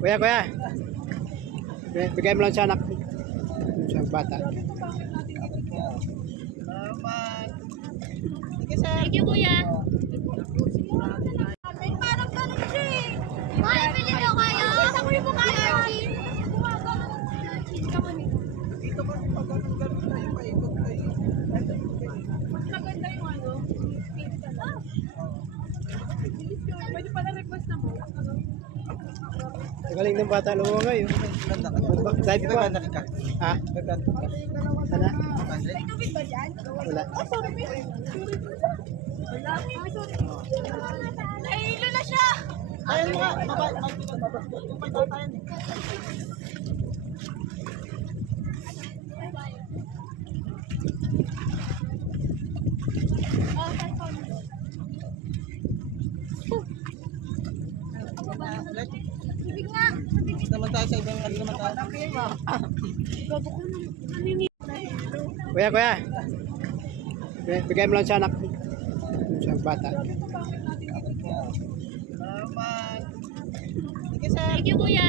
Kuya. Bigay mo lang sa anak. Sa bata. Thank you, kuya. Parang ganun siya eh. Bili daw kayo? Kita ko yung mukha niya. Dito kasi pag ganun tayo, paikot kayo. Mas maganda yung ano. Pwede pala request na mo. Galing ng bata lumo ngayon. Dahil pa. Gaganda ka. Ha? Gaganda ka. Sana? May tubig ba dyan? Wala. Oh, sorry. Wala. Nahihilo na siya. Ayun mo nga, mabay. Oh, cellphone. Tubig nga. Naman tayo sa ibang naman tayo. Kuya. Bigay mo lang sa anak. Sa bata. Salamat. Sige, sir. Thank you, kuya.